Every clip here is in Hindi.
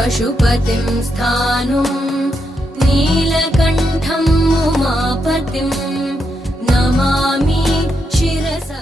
पशुपतिं स्थाणुं नीलकण्ठं उमापतिं नमामि शिरसा।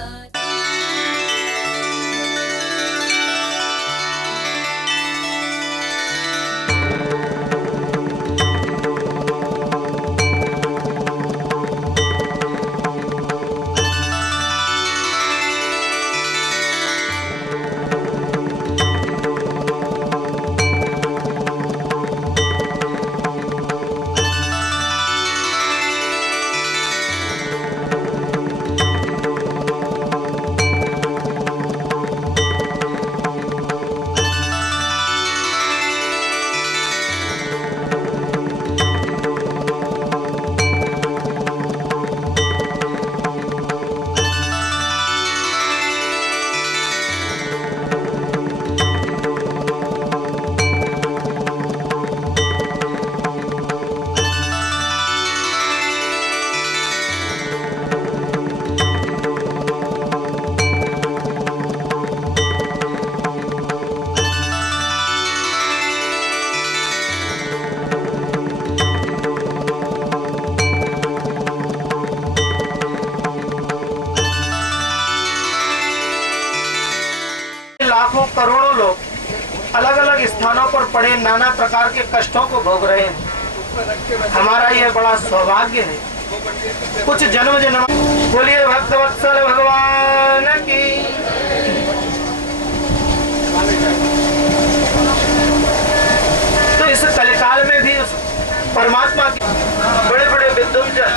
लाखों करोड़ों लोग अलग अलग स्थानों पर पड़े नाना प्रकार के कष्टों को भोग रहे हैं। हमारा यह बड़ा सौभाग्य है। कुछ जन्म जन्म बोलिए भक्त वत्सल भगवान की। तो इस कलिकाल में भी उस परमात्मा के बड़े बड़े विद्वजन,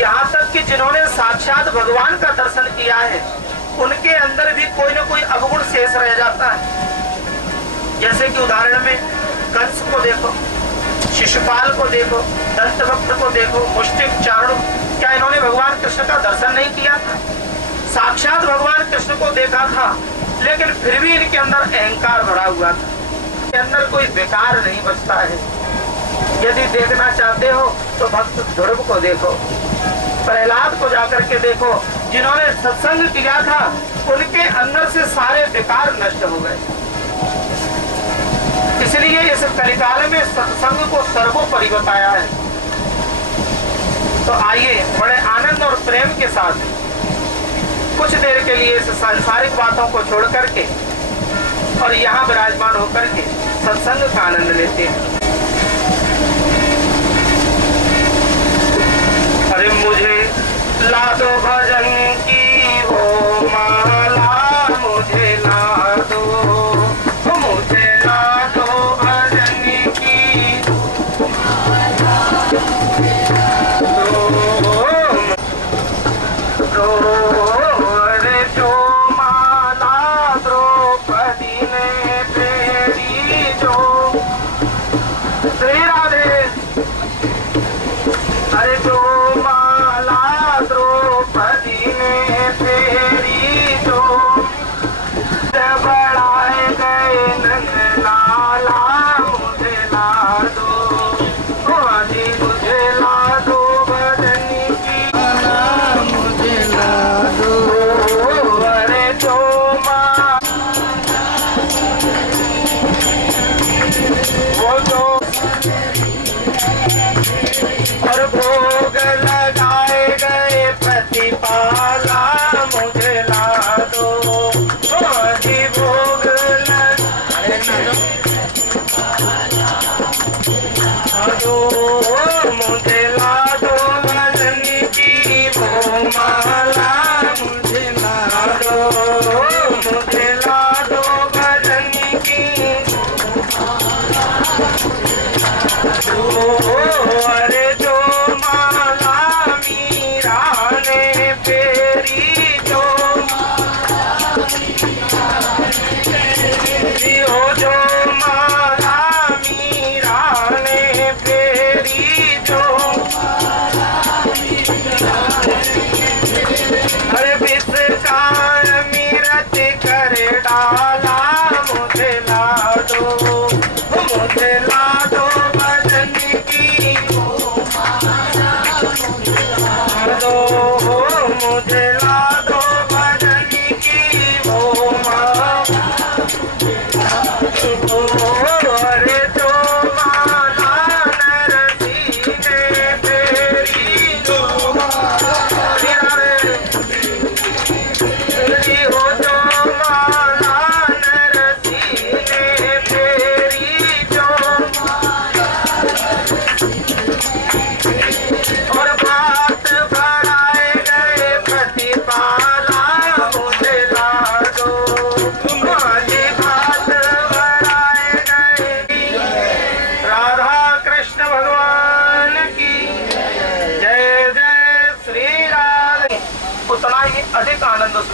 यहाँ तक कि जिन्होंने साक्षात भगवान का दर्शन किया है, उनके अंदर भी कोई न कोई अवगुण शेष रह जाता है। जैसे कि उदाहरण में कंस को देखो, शिशुपाल को देखो, दंतवक्त्र को देखो, मुष्टिक, चारण, क्या इन्होंने भगवान कृष्ण का दर्शन नहीं किया था? साक्षात भगवान कृष्ण को देखा था, लेकिन फिर भी इनके अंदर अहंकार भरा हुआ था। इनके अंदर कोई विकार नहीं बचता है। यदि देखना चाहते हो तो भक्त ध्रुव को देखो, प्रहलाद को जाकर के देखो, जिन्होंने सत्संग किया था, उनके अंदर से सारे विकार नष्ट हो गए। इसलिए इस कलिकाल में सत्संग को सर्वोपरि बताया है। तो आइए बड़े आनंद और प्रेम के साथ कुछ देर के लिए इस सांसारिक बातों को छोड़ करके और यहाँ विराजमान होकर के सत्संग का आनंद लेते हैं। अरे मुझे ला दो भजन की वो माला, मुझे ला दो, मुझे ला दो भजन की अरे जो माला द्रौपदी ने फेरी, जो श्री राधे, अरे जो माला द्रौपदी ने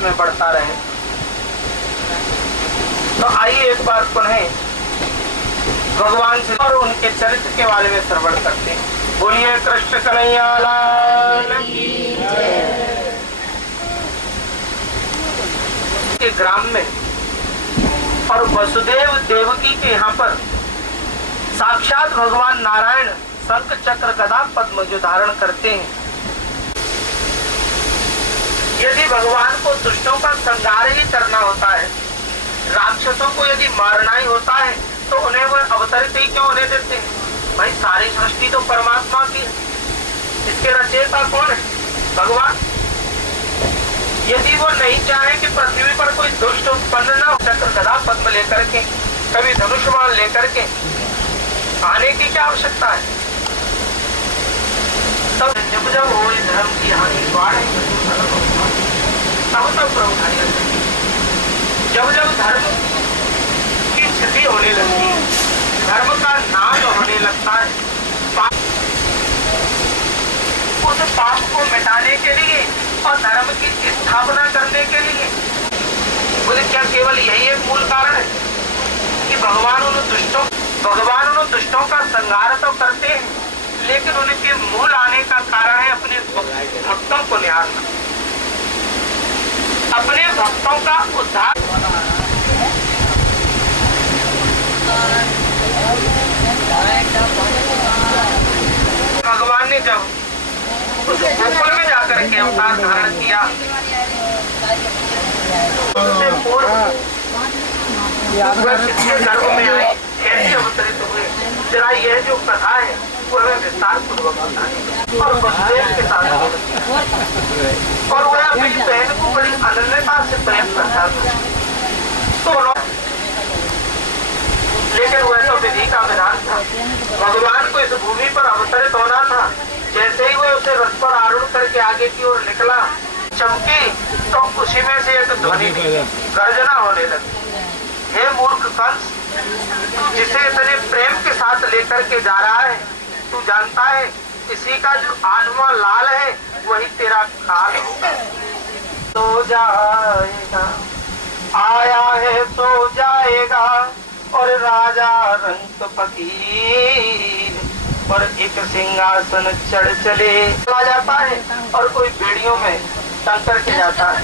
में बढ़ता रहे। तो आइए एक बार पुनः भगवान से और उनके चरित्र के बारे में श्रवण करते हैं। बोलिए कृष्ण कन्हैया लाल की जय। के ग्राम में और वसुदेव देवकी के यहाँ पर साक्षात भगवान नारायण शंख चक्र गदा पद्म जो धारण करते हैं। यदि भगवान को दुष्टों का संहार ही करना होता है, राक्षसों को यदि मारना ही होता है, तो उन्हें वह अवतरित ही क्यों होने देते हैं? भाई सारी सृष्टि तो परमात्मा की है, इसके रचयिता कौन है? भगवान। यदि वो नहीं चाहे कि पृथ्वी पर कोई दुष्ट उत्पन्न न हो, चक्र गदा पद्म लेकर के, कभी धनुष्मान लेकर के आने की क्या आवश्यकता है? तब जब जब हो धर्म की हानि तब प्रभु जब जब धर्म की क्षति होने लगती है, धर्म का नाश होने लगता है, उस पाप को मिटाने के लिए और धर्म की स्थापना करने के लिए, बोले क्या केवल यही एक मूल कारण है कि भगवान उन दुष्टों का संहार तो करते हैं, लेकिन उनके मूल आने का कारण है अपने भक्तों को निहारना, अपने भक्तों का उद्धार। भगवान ने जब उस गोकुल में जाकर के अवतार धारण किया, उससे पूर्व किसके गर्भ में आए, कैसे अवतरित हुए, जरा यह जो कथा है वो हमें विस्तार पूर्वक बताएं। और वसुदेव के साथ और वह अपनी बहन को बड़ी अनन्यता से प्रेम करता था, तो लेकिन वह तो विधि का विधान था। भगवान को इस भूमि पर अवतरित होना था। जैसे ही वह उसे रथ पर आरूढ़ करके आगे की ओर निकला, चमकी तो उसी में से एक ध्वनि गर्जना होने लगी, हे मूर्ख कंस, जिसे इतने प्रेम के साथ लेकर के जा रहा है, तू जानता है इसी का जो 8वां लाल है वही तेरा काल होगा। सो जाएगा, आया है सो जाएगा, और राजा रंग फकीर और एक सिंहासन चढ़ चले आ जाता है, और कोई बेड़ियों में टंग करके जाता है,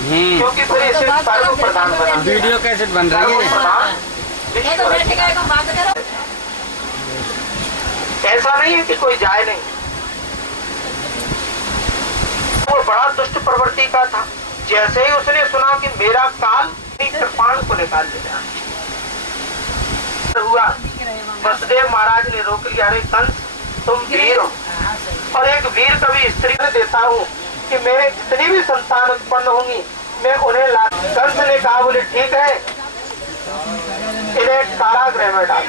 क्योंकि फिर इसे सर्व प्रधान बना। वीडियो कैसेट बन रही है। ऐसा नहीं है कि कोई जाए नहीं। वो बड़ा दुष्ट प्रवृत्ति का था। जैसे ही उसने सुना कि मेरा काल कृपाण को निकाल लिया हुआ, वसुदेव महाराज ने रोक लिया, अरे कंस तुम वीर हो, और एक वीर कभी स्त्री को देता हूँ कि मेरे जितनी भी संतान उत्पन्न होंगी मैं उन्हें ला। कंस ने कहा, बोले ठीक है, इन्हें कारागृह में डाल।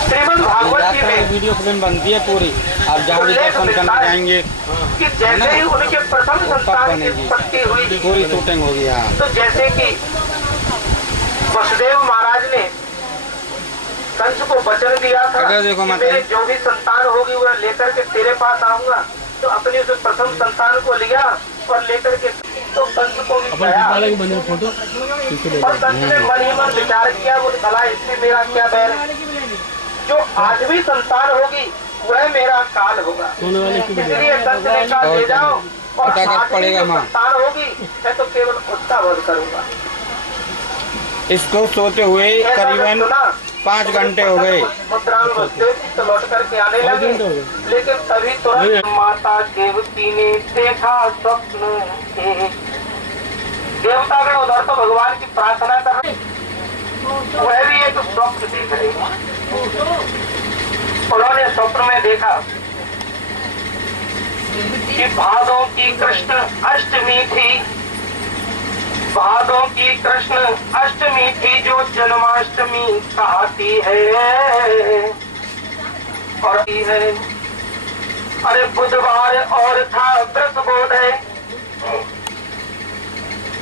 श्रीमद् भागवत जी में वीडियो फिल्म बनती है पूरी, आप जहाँ भी दर्शन करने जाएंगे कि जैसे ही उनके प्रथम संतान की उत्पत्ति हुई, पूरी शूटिंग होगी। हाँ, तो जैसे कि वसुदेव महाराज ने कंस को वचन दिया था कि मेरे जो भी संतान होगी वह लेकर के तेरे पास आऊंगा, तो अपने उस प्रथम संतान को लिया और लेकर के तो कंस को गया, और कंस ने मन ही मन विचार किया, वो भला इससे मेरा क्या बैर है, जो 8वीं संतान होगी वह मेरा काल होगा, इसलिए कंस ने कहा ले जाओ, और 8वीं संतान होगी मैं तो केवल उसका वध करूंगा। इसको सोते हुए करीबन 5 घंटे हो गए। तो लौट करके आने लगे, लेकिन तभी तुरंत माता देवकी ने देखा स्वप्न। देवतागण उधर तो भगवान की प्रार्थना कर रहे, वह भी एक स्वप्न देख रहे। उन्होंने स्वप्न में देखा कि भादों की कृष्ण अष्टमी थी, भादों की कृष्ण अष्टमी थी जो जन्माष्टमी कहती है, और है अरे बुधवार और था व्रतबोध है,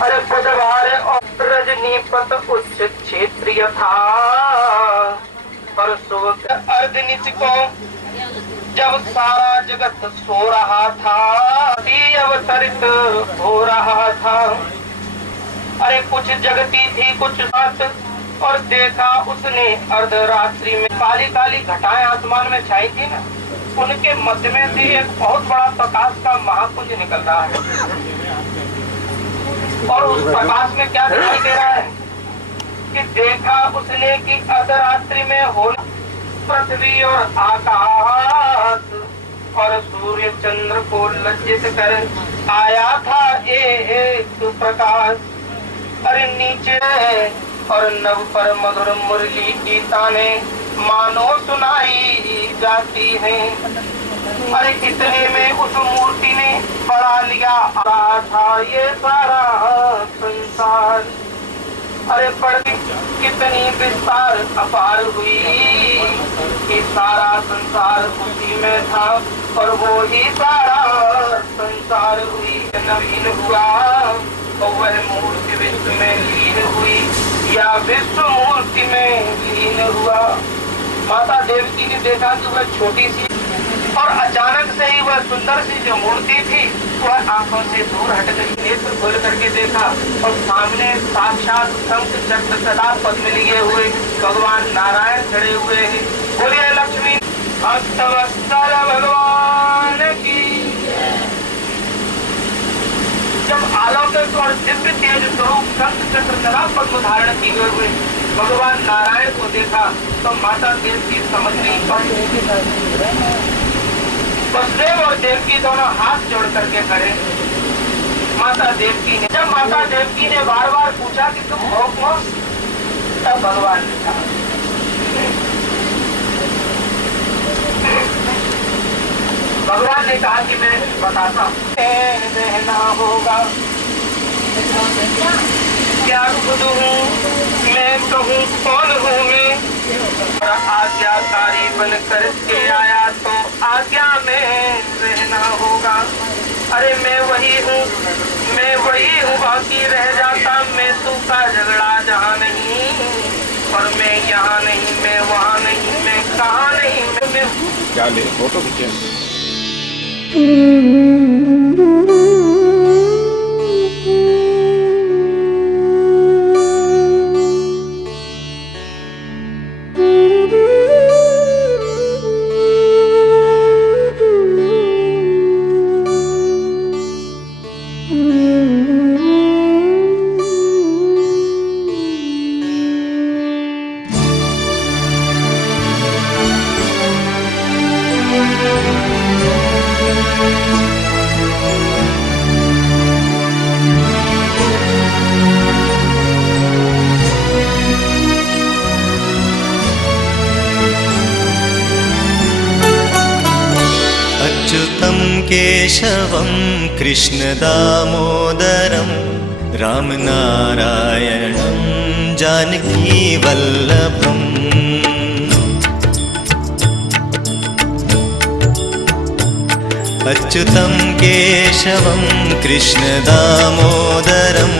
अरे बुधवार और रजनीपत उच्च क्षेत्रीय था, और सुबह अर्धनिच को जब सारा जगत सो रहा था, अवतरित हो रहा था। अरे कुछ जगती थी कुछ रात, और देखा उसने अर्धरात्रि में काली काली घटाएं आसमान में छाई थी ना, उनके मध्य में से एक बहुत बड़ा प्रकाश का महापुंज निकल रहा है। और उस प्रकाश में क्या दिखाई दे रहा है कि देखा उसने कि अर्धरात्रि में हो पृथ्वी और आकाश और सूर्य चंद्र को लज्जित कर आया था एक प्रकाश। अरे नीचे और नव पर मधुर मुरली की ताने मानो सुनाई जाती है। अरे इतने में उस मूर्ति ने बड़ा लिया था ये सारा संसार। अरे पढ़ती कितनी विस्तार अपार हुई कि सारा संसार उसी में था, और वो ही सारा संसार हुई नवीन हुआ। और वह मूर्ति विश्व में लीन हुई या विश्व मूर्ति में लीन हुआ। माता देवकी ने देखा कि वह छोटी सी और अचानक से ही वह सुंदर सी जो मूर्ति थी वह आंखों से दूर हट गई। नेत्र खोल करके देखा और सामने साक्षात शंख चक्र सदा पद्म लिए हुए भगवान नारायण खड़े हुए हैं। बोलिए लक्ष्मी अष्टवस्त्र भगवान की। जब अलौकिक और दिव्य तेज स्वरूप शंख चक्र सदा पद्म धारण किए हुए भगवान नारायण को देखा तो माता देवकी समझ नहीं पाई। वसुदेव और देवकी दोनों हाथ जोड़ करके खड़े। माता देवकी ने जब माता देवकी ने बार बार पूछा कि तुम हो कौन, तब भगवान ने कहा भगवान ने कहा कि मैं बताता हूँ रहना होगा। क्या खुद हूँ मैं, कहूँ कौन हूँ मैं, आज्ञाकारी बन कर के आया तो आज्ञा में रहना होगा। अरे मैं वही हूँ बाकी रह जाता मैं तू का झगड़ा जहाँ नहीं, और मैं यहाँ नहीं मैं वहाँ नहीं मैं कहाँ नहीं मैं क्या ले फोटो खींचे। अच्युतं केशवं कृष्णदामोदरं रामनारायणं जानकीवल्लभम्। अच्युतं केशवं कृष्णदामोदरं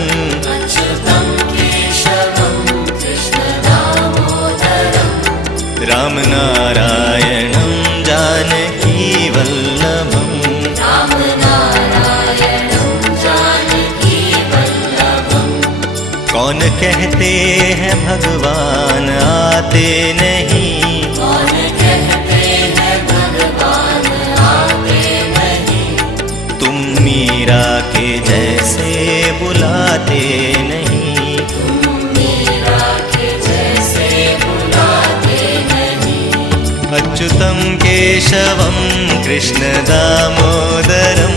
रामनारायणं जानकीवल्लभम्। कौन कहते हैं भगवान आते नहीं, कौन कहते हैं भगवान आते नहीं, तुम मीरा के जैसे बुलाते नहीं, तुम मीरा के जैसे बुलाते नहीं। अच्युतं केशवं कृष्णदामोदरं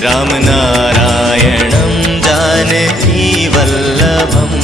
रामनारायणं जानकीवल्लभम्।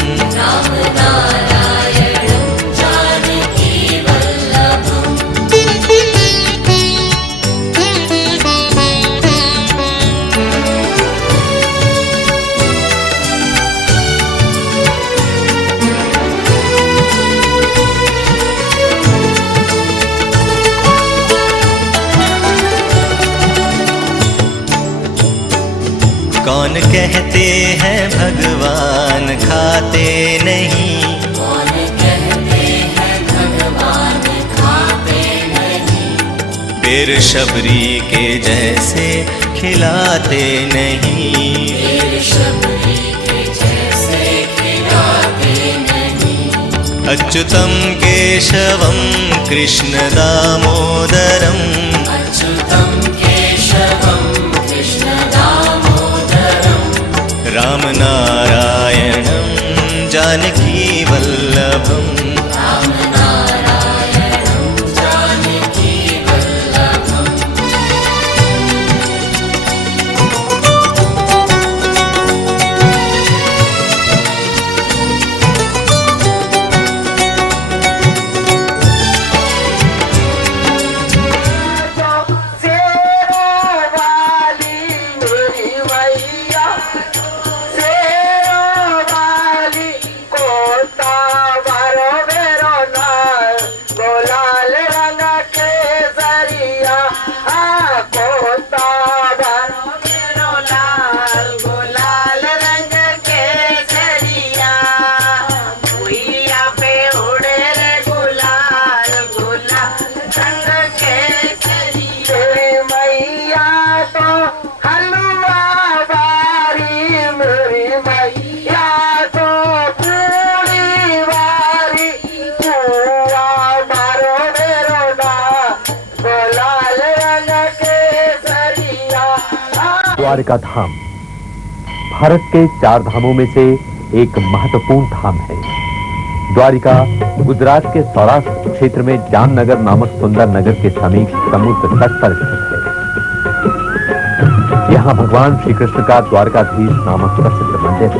कौन कहते हैं भगवान खाते नहीं, कौन कहते फिर शबरी के जैसे खिलाते नहीं, फिर शबरी के जैसे खिलाते नहीं। अच्युतं केशवं कृष्ण दामोदरम्, अच्युतं केशवं कृष्ण दामोदरम्, रामनारायणं जानकी वल्लभम्, द्वारिका धाम भारत के 4 धामों में से एक महत्वपूर्ण धाम है। द्वारिका गुजरात के सौराष्ट्र क्षेत्र में जामनगर नामक सुंदर नगर के समीप समुद्र तट पर स्थित है। यहाँ भगवान श्री कृष्ण का द्वारकाधीश नामक प्रसिद्ध मंदिर है।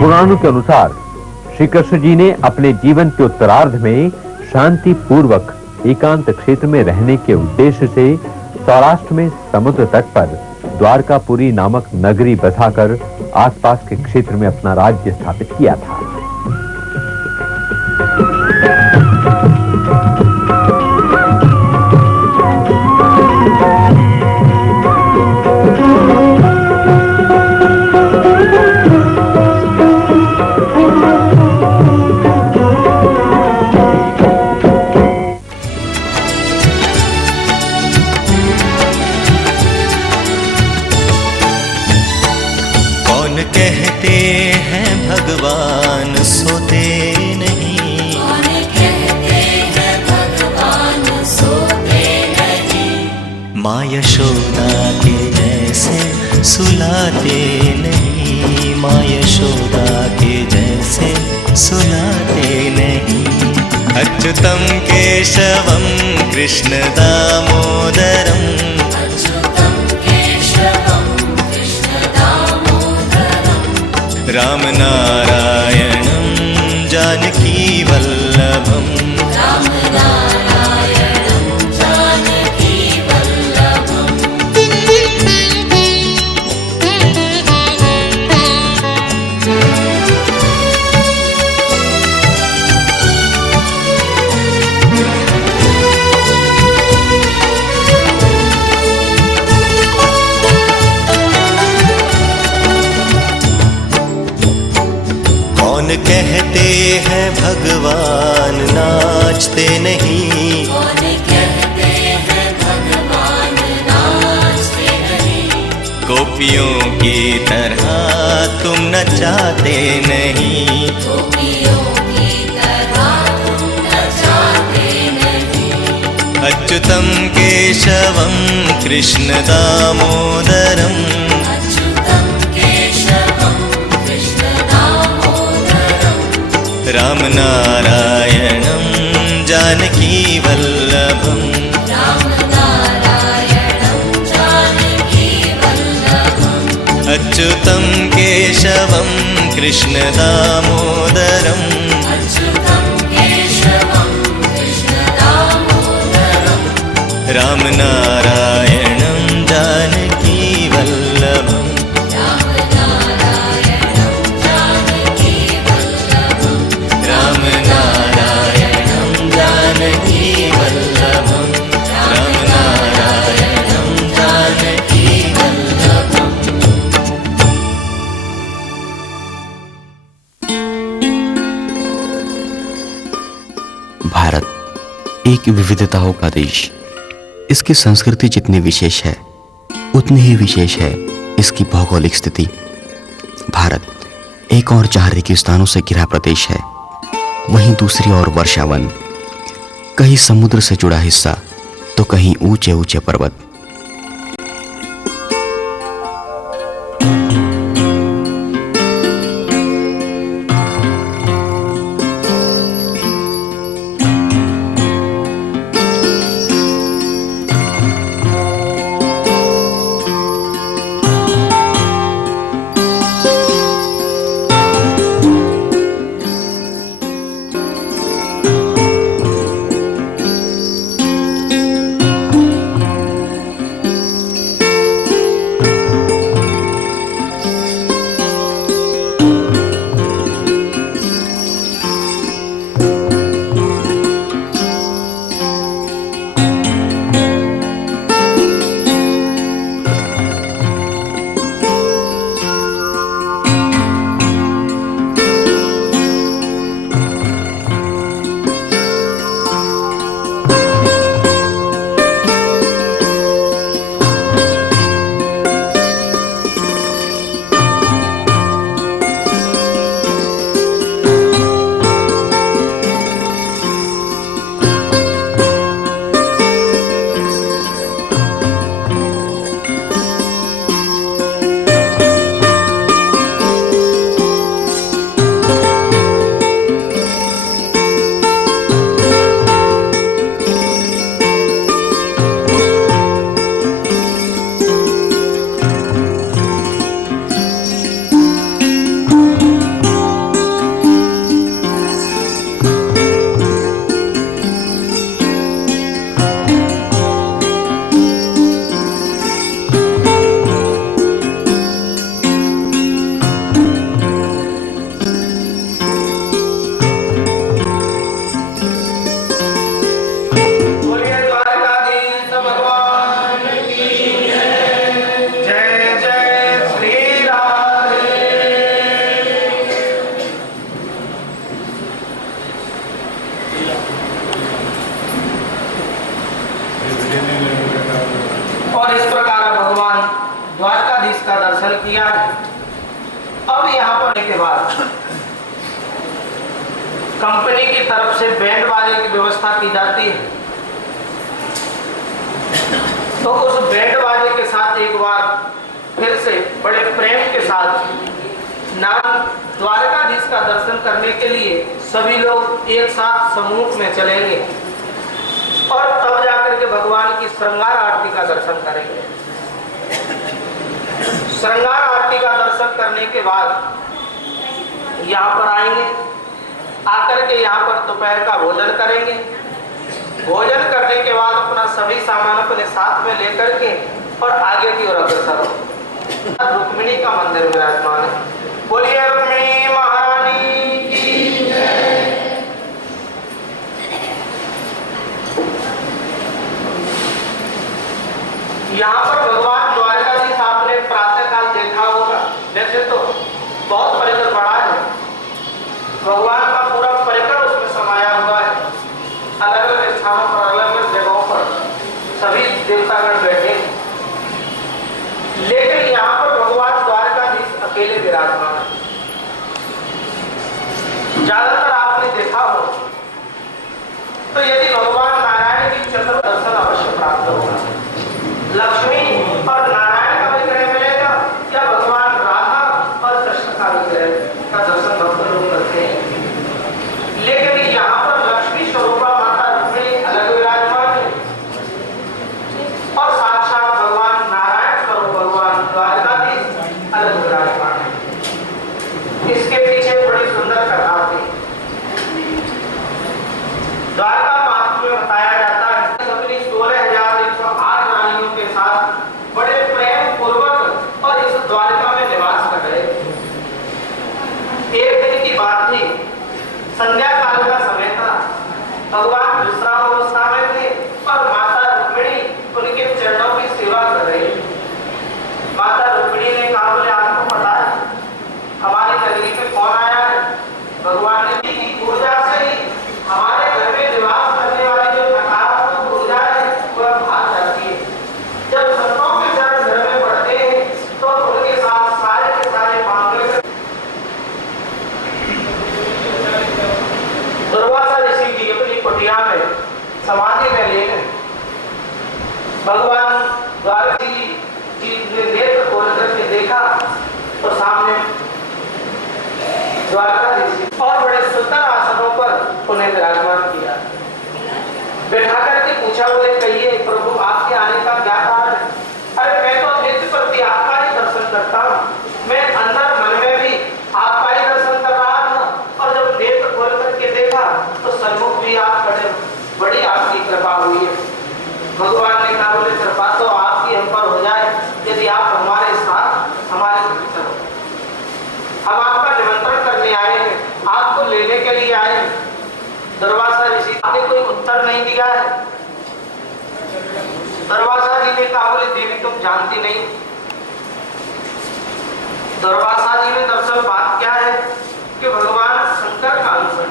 पुराणों के अनुसार श्री कृष्ण जी ने अपने जीवन के उत्तरार्ध में शांति पूर्वक एकांत क्षेत्र में रहने के उद्देश्य से सौराष्ट्र में समुद्र तट पर द्वारकापुरी नामक नगरी बसाकर आसपास के क्षेत्र में अपना राज्य स्थापित किया था। कहते हैं भगवान सोते नहीं, कौन कहते हैं भगवान सोते नहीं। माँ यशोदा के जैसे सुलाते नहीं, माँ यशोदा के जैसे सुलाते नहीं। अच्युतं केशवं कृष्ण दामोदरम्, रामनारायणं जानकी वल्लभम्, रामनारायणं जानकी वल्लभम्। कौन कहते हैं भगवान नाचते नहीं, कौन कहते हैं भगवान नाचते नहीं। गोपियों की तरह तुम नचाते नहीं, गोपियों की तरह तुम नचाते नहीं। अच्युतं केशवं कृष्ण दामोदरम्, रामनारायणं जानकी वल्लभम्, रामनारायणं जानकी वल्लभम्। अच्युतं केशवं कृष्ण दामोदरम्, अच्युतं केशवं कृष्ण दामोदरम्, रामनारायणं जानकी वल्लभम्, रामनारायणं जानकी वल्लभम्, रामनारायणं जानकी वल्लभम्। भारत एक विविधताओं का देश, इसकी संस्कृति जितनी विशेष है उतनी ही विशेष है इसकी भौगोलिक स्थिति। भारत एक और 4 रेगिस्तानों से घिरा प्रदेश है, वहीं दूसरी ओर वर्षावन, कहीं समुद्र से जुड़ा हिस्सा तो कहीं ऊंचे ऊंचे पर्वत। और इस प्रकार भगवान द्वारकाधीश का दर्शन किया है। अब यहाँ पर के बाद कंपनी की तरफ से बैंड बाजे की व्यवस्था की जाती है, तो उस बैंड बाजे के साथ एक बार फिर से बड़े प्रेम के साथ नाम द्वारकाधीश का दर्शन करने के लिए सभी लोग एक साथ समूह में चलेंगे और तब जाकर के भगवान की श्रृंगार आरती का दर्शन करेंगे। श्रृंगार आरती का दर्शन करने के बाद यहाँ पर आएंगे, आकर के यहाँ पर दोपहर का भोजन करेंगे। भोजन करने के बाद अपना सभी सामान अपने साथ में लेकर के और आगे की ओर अग्रसर हो। रुक्मिणी का मंदिर विराजमान है। बोलिए रुक्मिणी महारानी की जय। यहाँ पर भगवान द्वारकाधीश आपने प्रातः काल देखा होगा, वैसे तो बहुत परिसर बड़ा है, भगवान का पूरा परिकर उसमें समाया हुआ है। अलग अलग स्थानों पर अलग अलग जगहों पर सभी देवतागण बैठे, लेकिन यहाँ पर भगवान द्वारकाधीश अकेले विराजमान है। ज्यादातर आपने देखा हो तो यदि भगवान नारायण की चंद्र दर्शन अवश्य प्राप्त होगा। लक्ष्मी और नारायण का विग्रह मिलेगा या भगवान राधा और कृष्ण का विग्रह का दर्शन भक्त लोग करते हैं। लेकिन यहाँ पर लक्ष्मी स्वरूपा माता रुक्मिणी अलग विराजमान है और साक्षात भगवान नारायण स्वरूप भगवान द्वारकाधीश अलग विराजमान है। इसके पीछे बड़ी सुंदर कथा थी। द्वारका महात्म्य में बताया जाता है अपनी 16,108 रानियों के साथ बड़े भगवान द्वारकी जी ने नेत्र खोल करके देखा तो सामने द्वारकाधीश और बड़े सुंदर आसनों पर उन्हें विराजमान किया। बैठा करके पूछा, बोले कहिए प्रभु आपके आने का क्या कारण है? अरे मैं तो नित्य प्रति आपका ही दर्शन करता हूँ, मैं अंदर मन में भी आपका ही दर्शन कर रहा था और जब नेत्र खोल करके देखा तो सन्मुख भी आप खड़े, बड़ी आपकी कृपा हुई है। भगवान ने कहा, बोले कृपा तो आपकी हम पर हो जाए यदि आप हमारे साथ हमारे भीतर हो। हम आपका निमंत्रण करने आए हैं, आपको लेने के लिए आए हैं। दरवाजा ऋषि ने कोई उत्तर नहीं दिया है। दरवाजा जी ने कहा, बोले देवी तुम जानती नहीं। दरवाजा जी ने दरअसल बात क्या है कि भगवान शंकर का अंश है,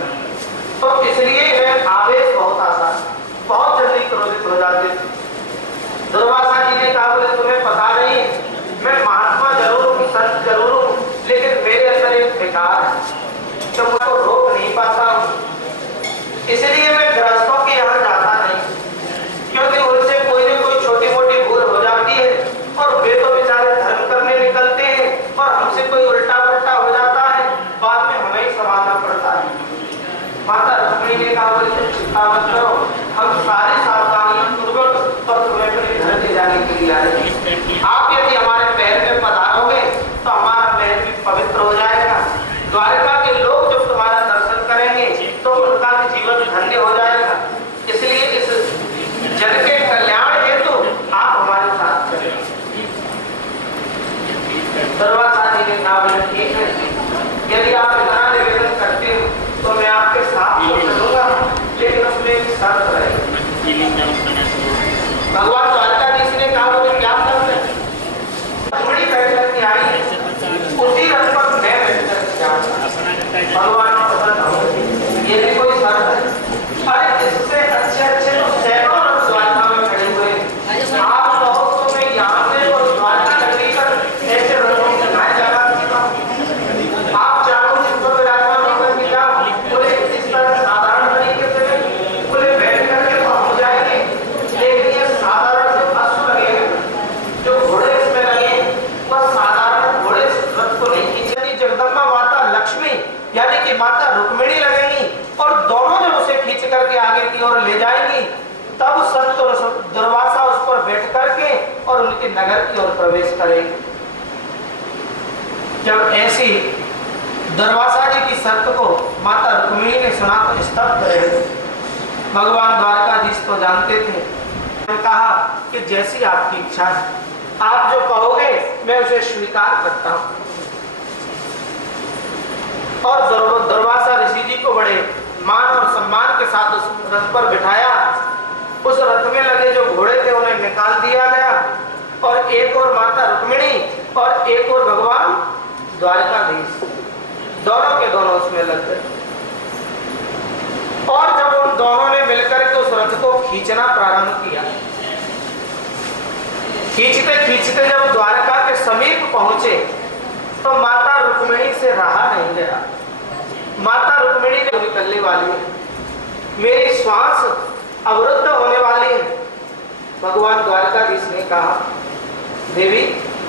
तो इसलिए इन्हें आवेश बहुत आता है, बहुत जल्दी क्रोधित हो जाते थे। दरवाजा जी ने कहा, बोले तुम्हें पता नहीं, मैं महात्मा जरूर हूँ, संत जरूर हूँ, लेकिन मेरे अंदर एक विकार है तो मैं को रोक नहीं पाता हूँ, इसलिए मैं गृहस्थों के यहाँ जाता नहीं, क्योंकि उनसे कोई न कोई छोटी मोटी भूल हो जाती है और वे तो बेचारे धर्म करने निकलते हैं और हमसे कोई उल्टा पुल्टा हो जाता है, बाद में हमें ही संभालना पड़ता है। माता रुक्मिणी ने कहा, बोले तुम चिंता मत करो, हम सारे सावधानियों पूर्वक और तुम्हें अपने घर ले जाने के लिए आए हैं। आप यदि हमारे महल में पधारोगे तो हमारा महल भी पवित्र हो जाएगा। द्वारका के लोग जब तुम्हारा दर्शन करेंगे तो उनका भी जीवन धन्य हो जाएगा। इसलिए इस जन के कल्याण हेतु आप हमारे साथ चलें। दरवाजा जी ने कहा, बोले ठीक है, यदि आप इतना निवेदन करते हो तो मैं आपके साथ तो चलूंगा, लेकिन उसमें एक शर्त रहेगी। भगवान द्वारकाधीश ने कहा, बोले क्या शर्त है? बड़ी बैठ करके आई है, उसी रथ पर मैं बैठ करके जाऊंगा। भगवान पसंद हो, ये भी कोई शर्त है? अरे इससे अच्छे तो सैकड़ों रथ द्वारका में खड़े हुए हैं। आप लोगों को मैं यहाँ से और द्वारका नगरी तक ऐसे रथों से ना जगा सकता हूँ। आप चाहो जिनको विराजमान होकर के जाओ, बोले इस तरह साधारण तरीके से बोले बैठ करके पहुंच जाएंगे, लेकिन ये साधारण जो अश्व लगे हैं, जो घोड़े इसमें लगे, वह साधारण घोड़े रथ को नहीं खींचेगी। जगदम्बा माता लक्ष्मी यानी कि माता रुक्मिणी लगेंगी और दोनों जब उसे खींच करके आगे की ओर ले जाएंगी, तब संत और दुर्वासा उस पर बैठ करके और उनके नगर की ओर प्रवेश करेंगे। जब ऐसी दुर्वासा जी की शर्त को माता रुक्मिणी ने सुना तो स्तब्ध रहे। भगवान द्वारकाधीश तो जानते थे। उन्होंने कहा कि जैसी आपकी इच्छा है, आप जो कहोगे मैं उसे स्वीकार करता हूं। और दुर्वासा ऋषि जी को बड़े मान और सम्मान के साथ उस रथ पर बिठाया। उस रथ में लगे जो घोड़े थे उन्हें निकाल दिया गया और एक और माता रुक्मिणी और एक और भगवान द्वारकाधीश, दोनों के दोनों उसमें लग गए। और जब उन दोनों ने मिलकर के उस रथ को खींचना प्रारंभ किया, खींचते खींचते जब द्वारका के समीप पहुंचे तो माता रुक्मिणी से रहा नहीं गया। माता रुक्मिणी ने निकलने वाली है, मेरी श्वास अवरुद्ध होने वाली है। भगवान द्वारकाधीश ने कहा, देवी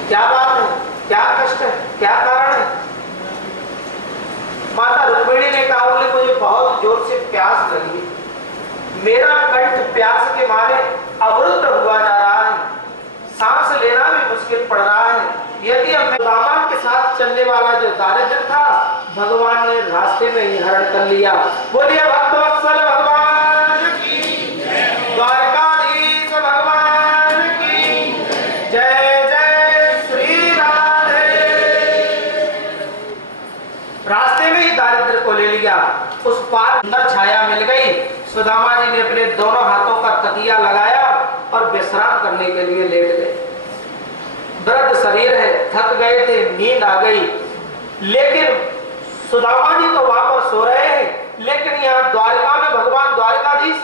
क्या बात है, क्या कष्ट है, क्या कारण है? माता रुक्मिणी ने कहा, बोले मुझे बहुत जोर से प्यास लगी, मेरा कंठ प्यास के मारे अवरुद्ध हुआ जा रहा है, सांस लेना भी मुश्किल पड़ रहा है। यदि अब सुदामा के साथ चलने वाला जो दारिद्र था, भगवान ने रास्ते में ही हरण कर लिया। बोलिए भक्तवत्सल भगवान की, द्वारकाधीश भगवान की जय जय श्री राधे। रास्ते में ही दारिद्र को ले लिया। उस पार सुंदर छाया मिल गई। सुदामा जी ने अपने दोनों हाथों का तकिया लगाया और विश्राम करने के लिए लेट गए। दर्द शरीर है, थक गए थे, नींद आ गई, लेकिन सुदामा जी तो वहां पर सो रहे हैं, लेकिन यहाँ द्वारका में भगवान द्वारकाधीश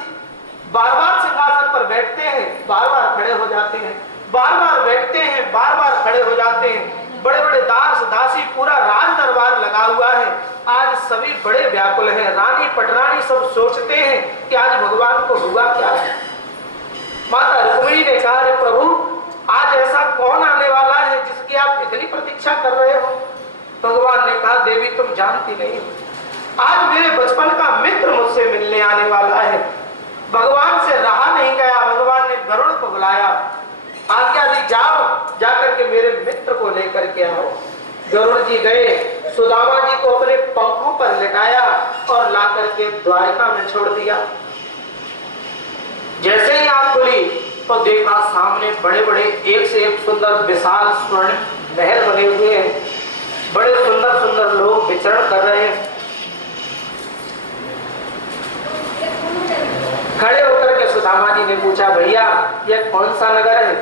बार बार सिंहासन पर बैठते हैं, बार बार खड़े हो जाते हैं, बार बार बैठते हैं, बार बार खड़े हो जाते हैं। बड़े बड़े दास दासी, पूरा राज दरबार लगा हुआ है। आज सभी बड़े व्याकुल हैं, रानी पटरानी सब सोचते हैं कि आज भगवान को हुआ क्या है। माता रुक्मिणी ने कहा, अरे प्रभु, आज ऐसा कौन आने वाला है जिसकी आप इतनी प्रतीक्षा कर रहे हो? भगवान ने कहा, देवी तुम जानती नहीं, आज मेरे बचपन का मित्र मुझसे मिलने आने वाला है। भगवान से रहा नहीं गया, भगवान ने गरुड़ को बुलाया, आज्ञा दी, जाओ जाकर के मेरे मित्र को लेकर के आओ। गरुड़ जी गए, सुदामा जी को अपने पंखों पर लिटाया और ला करके द्वारिका में छोड़ दिया। जैसे ही आंख खुली तो देखा सामने बड़े बड़े एक से एक सुंदर विशाल स्वर्ण महल बने हुए हैं, बड़े सुंदर सुंदर लोग विचरण कर रहे हैं। खड़े होकर के सुदामा जी ने पूछा, भैया यह कौन सा नगर है?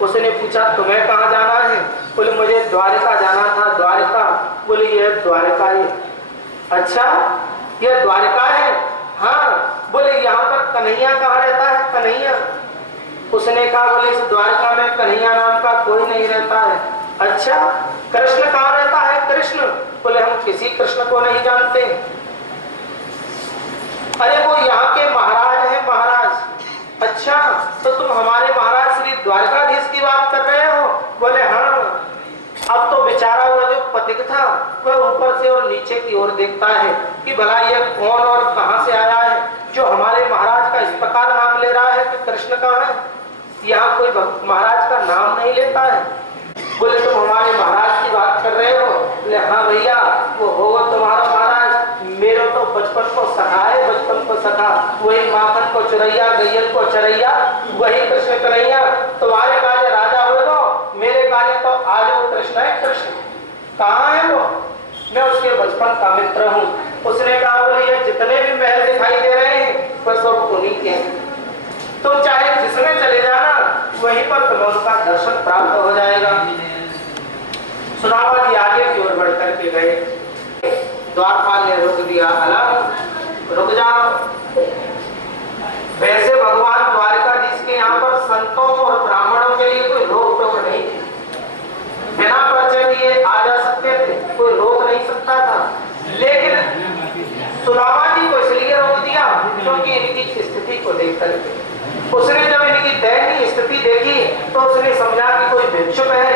उसने पूछा, तुम्हें कहाँ जाना है? बोले, मुझे द्वारिका जाना था। द्वारिका? बोले, यह द्वारिका है। अच्छा, यह द्वारिका है? हाँ। बोले, यहाँ पर कन्हैया कहाँ रहता है? कन्हैया? उसने कहा, बोले, इस द्वारिका में कन्हैया नाम का कोई नहीं रहता है। अच्छा, कृष्ण कहाँ रहता है? कृष्ण? बोले, हम किसी कृष्ण को नहीं जानते। अरे वो यहाँ के महाराज हैं, महाराज। अच्छा, तो तुम हमारे महाराज श्री द्वारकाधीश की बात कर रहे हो? बोले, हाँ। अब तो बेचारा हुआ जो पथिक था वह ऊपर से और नीचे की ओर देखता है कि भला यह कौन और कहां से आया है जो हमारे महाराज का इस प्रकार नाम ले रहा है कि कृष्ण कहाँ है? यहाँ कोई महाराज का नाम नहीं लेता है। बोले, तुम हमारे महाराज की बात कर रहे हो? बोले, हाँ भैया, वो होगा तुम्हारा महाराज। मेरे तो बचपन को सखा है, बचपन को सखा, वही माखन को चुरैया, गैयल को चरैया, वही कृष्ण कन्हैया। तुम्हारे काले राजा हो गो, मेरे काले तो आज वो कृष्ण है। कृष्ण कहाँ है वो? मैं उसके बचपन का मित्र हूँ। उसने कहा, बोले, ये जितने भी महल दिखाई दे रहे हैं वह सब उन्हीं के हैं। तुम चाहे जिसमें चले जाना, वहीं पर तुम्हें उसका दर्शन प्राप्त हो जाएगा। सुदामा जी आगे की ओर बढ़ करके गए। द्वारपाल ने रोक दिया, अलग रुक जाओ। वैसे भगवान द्वारकाधीश के यहाँ पर संतों और ब्राह्मणों के लिए कोई रोक टोक नहीं थी, बिना परिचय दिए आ जा सकते थे, कोई रोक नहीं सकता था। लेकिन सुदामा जी को इसलिए रोक दिया क्योंकि इनकी स्थिति को देख करके उसने जब इनकी दयनीय स्थिति देखी तो उसने समझा कि कोई भिक्षुक है,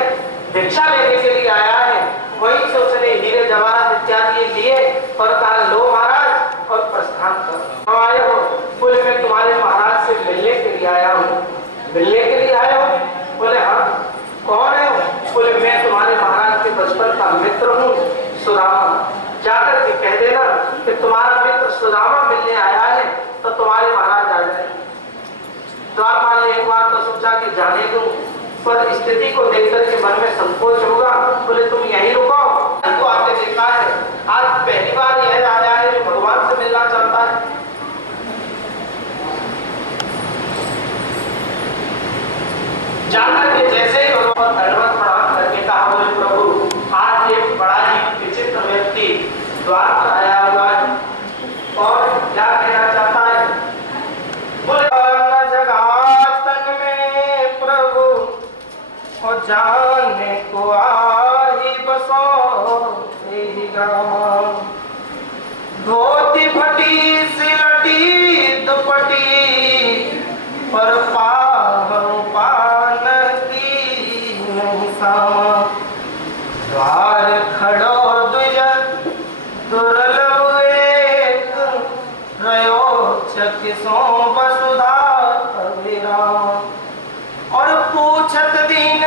भिक्षा लेने के लिए आया है। वहीं से उसने हीरे जवाहरात इत्यादि लिए और कहा, लो महाराज, और प्रस्थान करो। आए हो? बोले, मैं तुम्हारे महाराज से मिलने के लिए आया हूँ। मिलने के लिए आया हो? बोले, हाँ। कौन है वो? बोले, मैं तुम्हारे महाराज के बचपन का मित्र हूँ, सुदामा। जाकर के कह देना कि तुम्हारा मित्र सुदामा मिलने आया है तो तुम्हारे महाराज आ जाए। द्वारपाल ने एक बार तो सोचा कि जाने दूं, पर स्थिति को देखकर के मन में संकोच होगा। बोले, तुम यहीं रुको, तो आते देखा है, आज पहली बार यह आया है जो भगवान से मिलना चाहता है। जाकर के जैसे ही भगवान दंडवत प्रणाम करके कहा, बोले, प्रभु, आज एक बड़ा ही विचित्र व्यक्ति द्वार पर आया हुआ है और क्या कहना चाहता है? बोले, और जाने को आई बसो यही गाँव, धोती फटी सिलटी दुपटी पर पान की नहीं, द्वार खड़ो द्विज दुर्लभ एक, रयो चकिसों वसुधा अभिराम, और पूछत दीन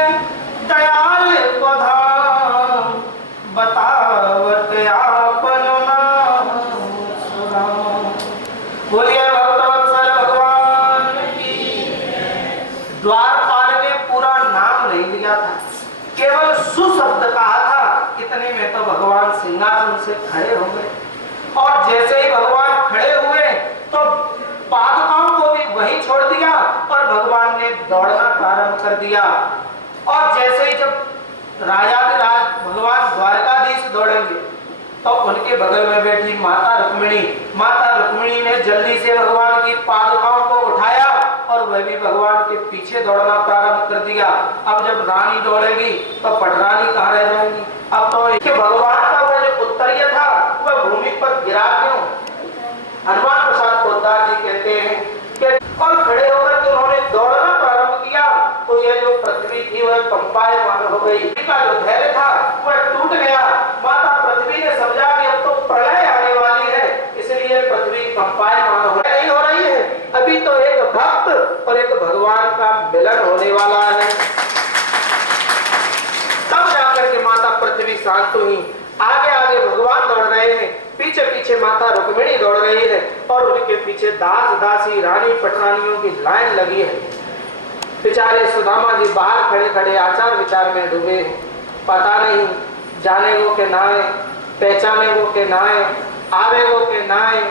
दयाल को धाम, बतावत आपन नाम सुनाम। बोलिए भक्तवत्सल भगवान की। द्वारपाल ने पूरा नाम नहीं लिया था, केवल सुशब्द कहा था। इतने में तो भगवान सिंहासन से खड़े हो गए, और जैसे ही भगवान खड़े हुए तो पादुकाओं को भी वहीं छोड़ दिया और भगवान ने दौड़ना प्रारंभ कर दिया। और जैसे ही जब राजाधिराज भगवान द्वारकाधीश दौड़ेंगे तो उनके बगल में बैठी माता रुक्मिणी ने जल्दी से भगवान की पादुकाओं को उठाया और वह भी भगवान के पीछे दौड़ना प्रारंभ कर दिया। अब जब रानी दौड़ेगी तो पटरानी कहाँ रह जाएंगी? अब तो भगवान का वह जो उत्तरीय था वह भूमि पर गिरा क्यों? हनुमान प्रसाद पोद्दार जी कहते हैं कि और खड़े होकर के उन्होंने ये जो पृथ्वी थी वह कंपायमान हो गई, का जो धैर्य था वह टूट गया। माता पृथ्वी ने समझा कि अब तो प्रलय आने वाली है, इसलिए पृथ्वी कंपायमान नहीं हो रही है। अभी तो एक भक्त और एक भगवान का मिलन होने वाला है, तब जाकर के माता पृथ्वी शांत हुई। आगे आगे भगवान दौड़ रहे हैं, पीछे पीछे माता रुक्मिणी दौड़ रही है और उनके पीछे दास दासी रानी पटरानियों की लाइन लगी है। बेचारे सुदामा जी बाहर खड़े खड़े आचार विचार में डूबे हैं। पता नहीं जाने वो के नाए, पहचाने वो के नाए, आवे वो के नाए,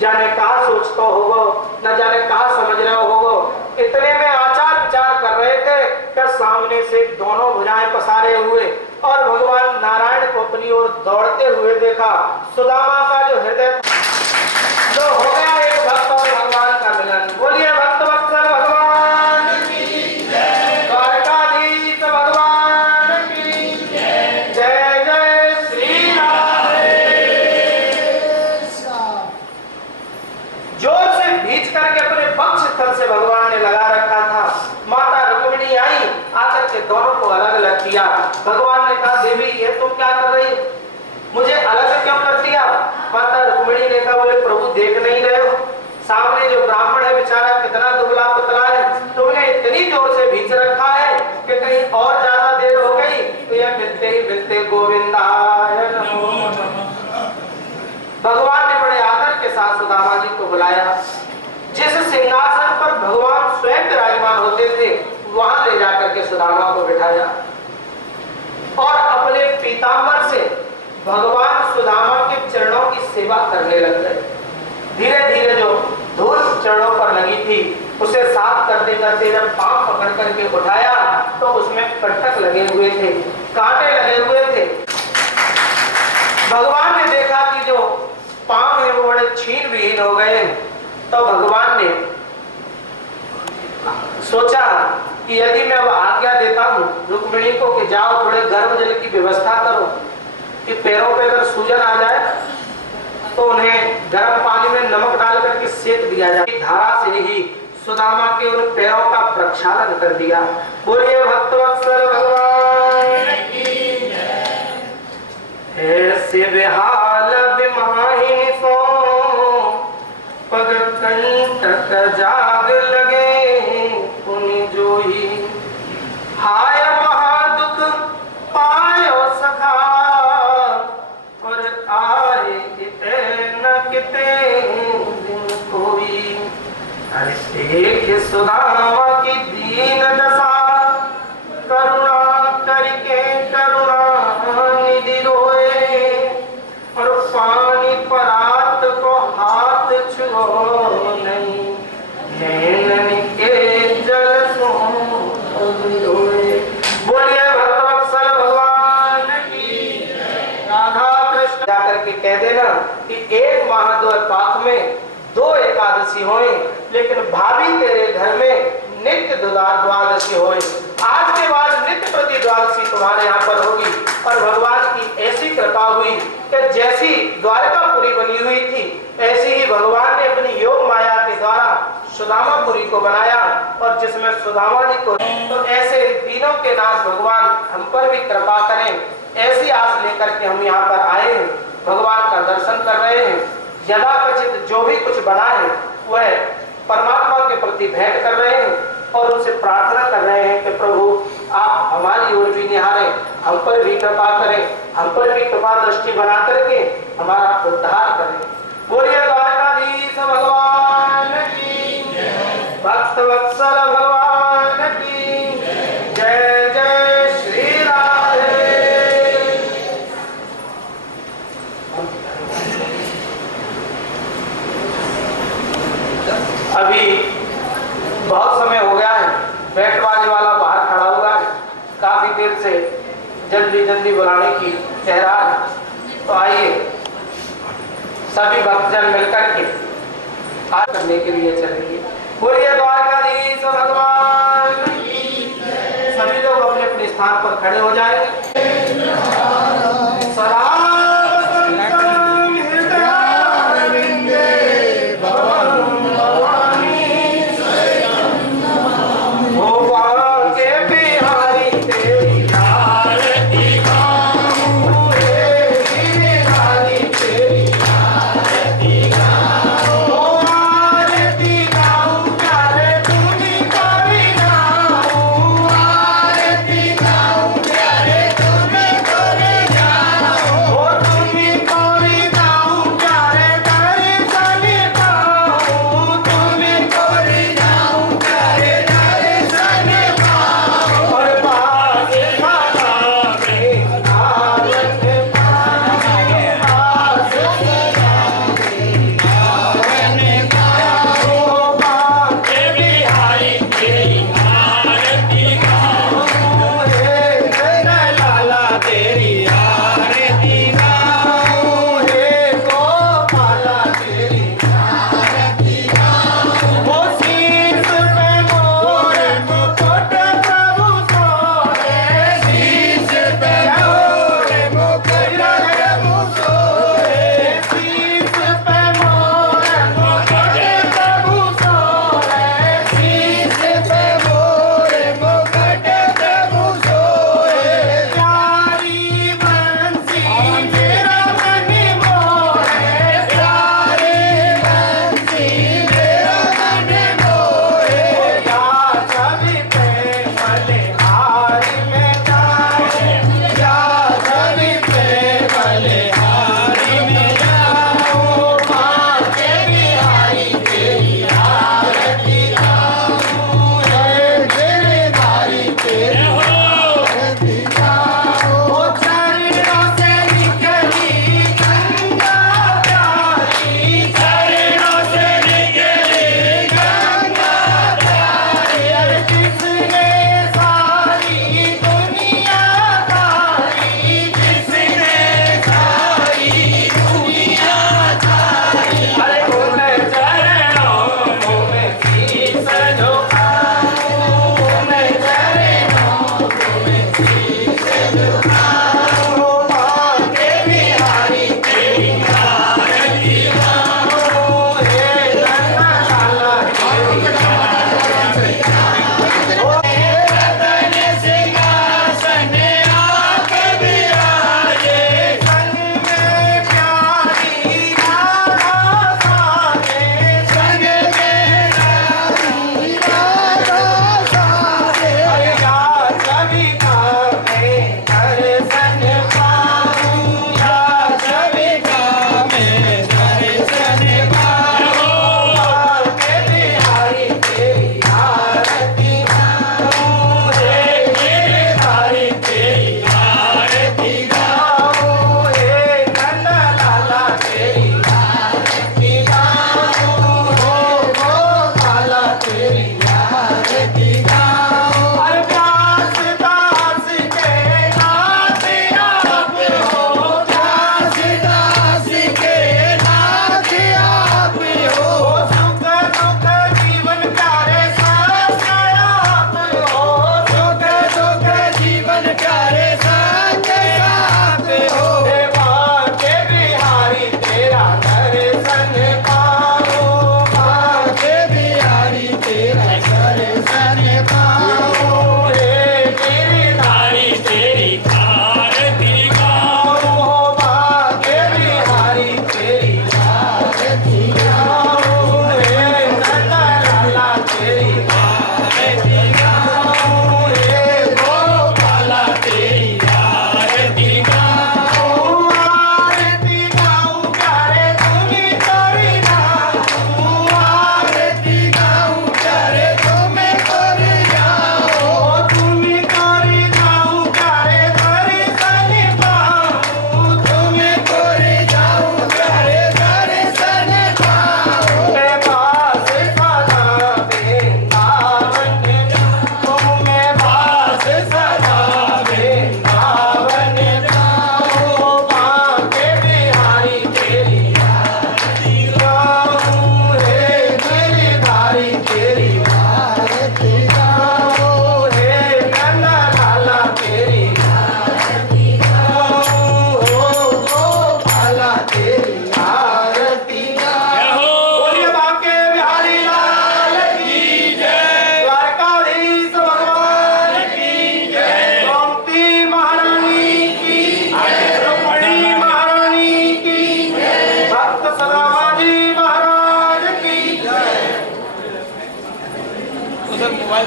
जाने कहा सोचता होगो, न जाने कहा समझ रहे होगो। इतने में आचार विचार कर रहे थे कि सामने से दोनों भुजाएं पसारे हुए और भगवान नारायण को अपनी ओर दौड़ते हुए देखा। सुदामा का जो हृदय जो हो गया एक भक्त और भगवान का मिलन। बोलिए भक्त वत्सल भगवान की जय, द्वारकाधीश भगवान की जय, जय जय श्री राधे। जोर से भींच करके अपने पक्ष स्थल से भगवान ने लगा रखा था। माता रुक्मिणी आई, आकर के दोनों को अलग अलग किया। भगवान ने कहा देवी ये तुम क्या कर रही हो, मुझे अलग क्यों कर दिया? माता रुक्मिणी ने कहा बोले प्रभु देख नहीं रहे हो, सामने जो ब्राह्मण है बेचारा कितना दुबला पतला है, तुमने इतनी जोर से भींच रखा है कि कहीं और ज्यादा देर हो गई तो यह मिलते ही मिलते गोविंदाय नमो नमः। भगवान ने बड़े आदर के साथ सुदामा जी को बुलाया। जिस सिंहासन पर भगवान स्वयं विराजमान होते थे वहां ले जाकर के सुदामा को बिठाया और अपने पीतांबर से भगवान सुदामा के चरणों की सेवा करने लग गए। धीरे धीरे जो धूल चरणों पर लगी थी उसे साफ करते करते जब पांव पकड़ करके उठाया तो उसमें कंटक लगे हुए थे, कांटे लगे हुए थे। भगवान ने देखा कि जो पांव है वो बड़े छीन विहीन हो गए, तो भगवान ने सोचा कि यदि मैं अब आज्ञा देता हूं रुक्मिणी को कि जाओ थोड़े गर्म जल की व्यवस्था करो कि पैरों पे अगर सूजन आ जाए तो उन्हें गर्म पानी में नमक डाल करके सेक दिया जाए। धारा से ही सुदामा के उन पैरों का प्रक्षालन कर दिया। बोलिए भक्तवत्सल भगवान की जय। ऐसे बेहाल बिमाहिन सो पग कंटक जाग लगे पुनि जोही, हाय महादुख पायो सखा और आए किते न किते दिन कोई। देख सुदामा की दीन दशा करुणा करके करुणा निधि रोए और पानी परात को हाथ छुओ नहीं, नैनन के जल सो रोए। बोलिए भक्तवत्सल भगवान की राधा कृष्ण। जाकर के कह देना कि एक माह दो पाक में 2 एकादशी होए, लेकिन भाभी तेरे घर में नित्य द्वादशी होए। आज के बाद नित्य प्रति द्वादशी तुम्हारे यहाँ पर होगी। और भगवान की ऐसी कृपा हुई कि जैसी द्वारकापुरी बनी हुई थी ऐसी ही भगवान ने अपनी योग माया के द्वारा सुदामापुरी को बनाया और जिसमें सुदामा जी को। तो ऐसे तीनों के नाथ भगवान हम पर भी कृपा करें, ऐसी आस लेकर के हम यहाँ पर आए हैं, भगवान का दर्शन कर रहे हैं। यदाकचित जो भी कुछ बना है वह परमात्मा के प्रति भेंट कर रहे हैं और उनसे प्रार्थना कर रहे हैं कि प्रभु आप हमारी ओर भी निहारें, हम पर भी कृपा करें, हम पर भी कृपा दृष्टि बना करके हमारा उद्धार करें। बोलिए द्वारकाधीश भगवान की जय, भक्तवत्सल भगवान की जय, जय श्री राधे। अभी बहुत समय हो गया है, बैठवाने वाला बाहर खड़ा हुआ है, काफी देर से जल्दी जल्दी बुलाने की चेहरा है। तो आइए सभी भक्तजन मिलकर के आज करने के लिए चलेंगे। बोलिए द्वारकाधीश भगवान की जय। सभी लोग अपने अपने स्थान पर खड़े हो जाएंगे। के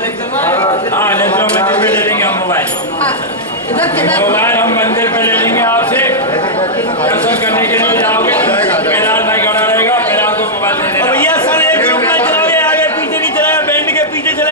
हाँ नेत्रों मंदिर पे ले लेंगे हम मोबाइल। मोबाइल हम मंदिर पे ले लेंगे आपसे। दर्शन करने के लिए जाओगे कैलाश भाई खड़ा रहेगा, फिर आपको मोबाइल दे देना। भैया सर एक ग्रुप में चलाओगे, आगे पीछे नहीं चलाएगा, बैंड के पीछे चला।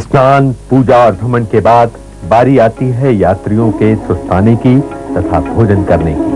स्नान, पूजा और भ्रमण के बाद बारी आती है यात्रियों के सुस्ताने की तथा भोजन करने की।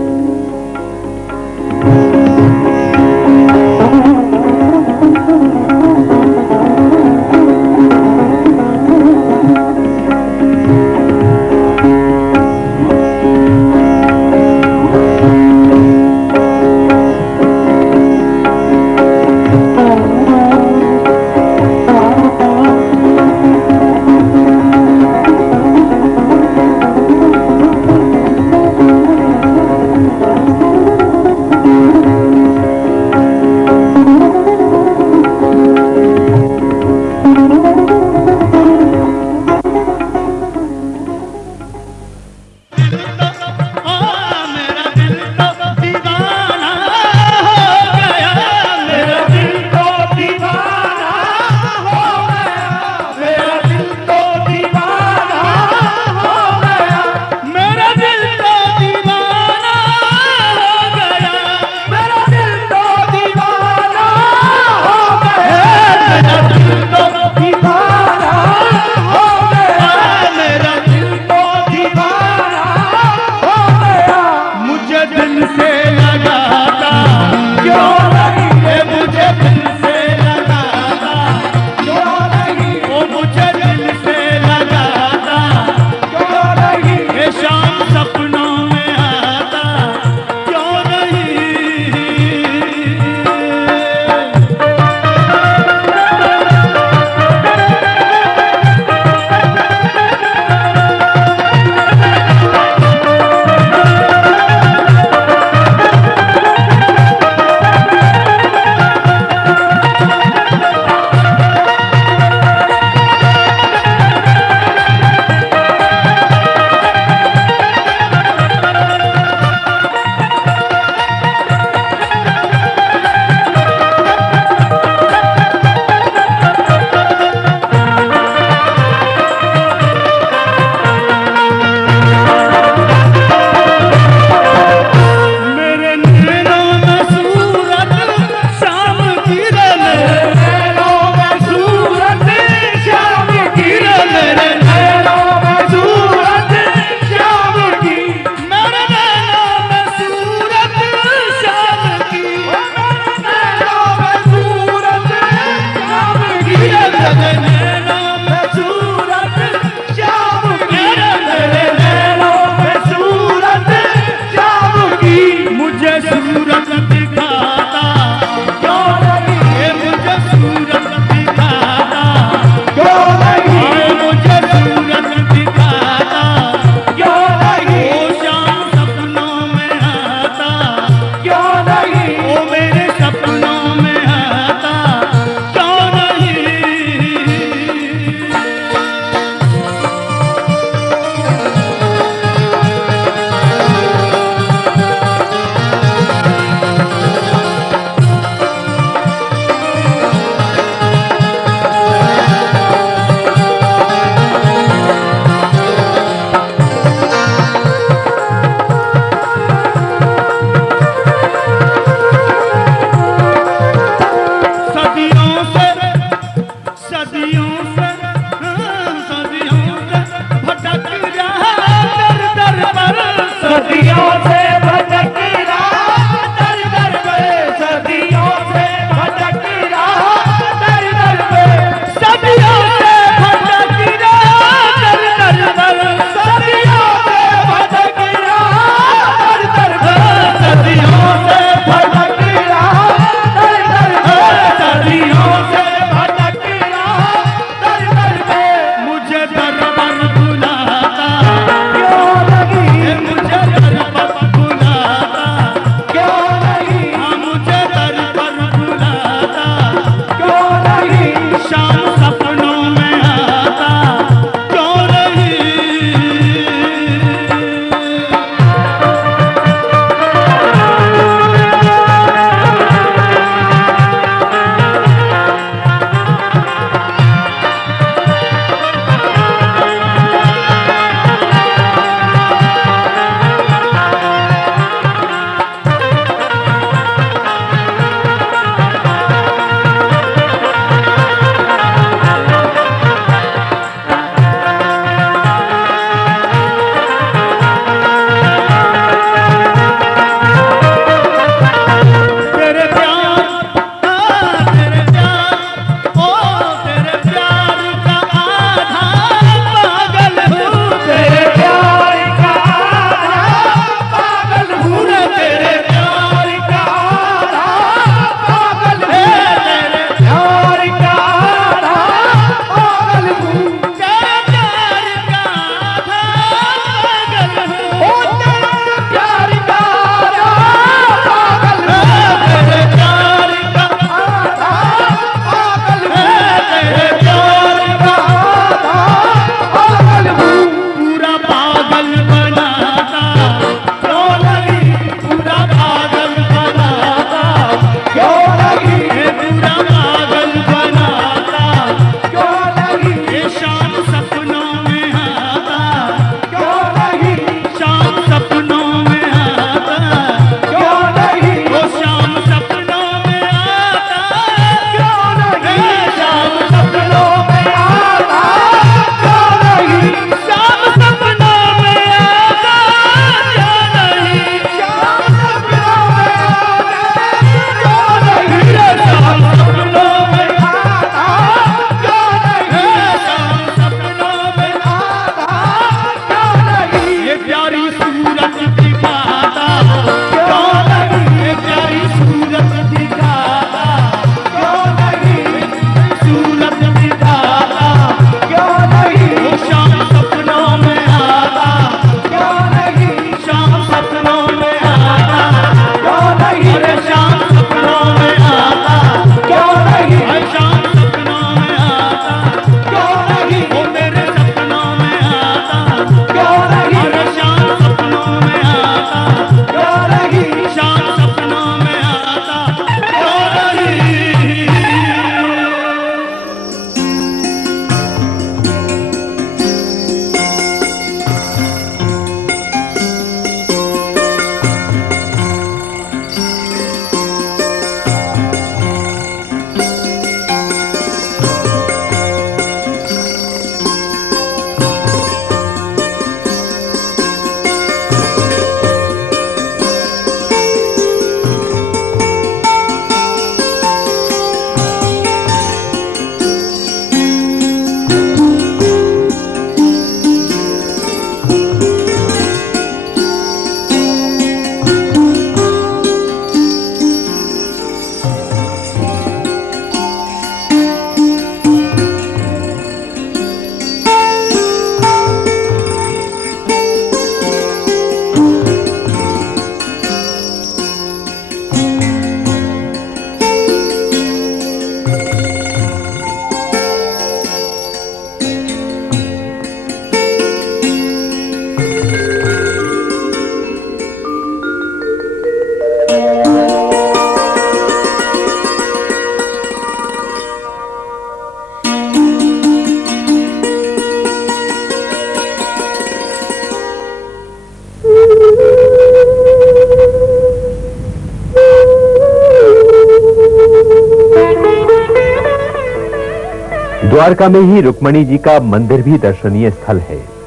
द्वारका में ही रुक्मणी जी का मंदिर भी दर्शनीय स्थल है।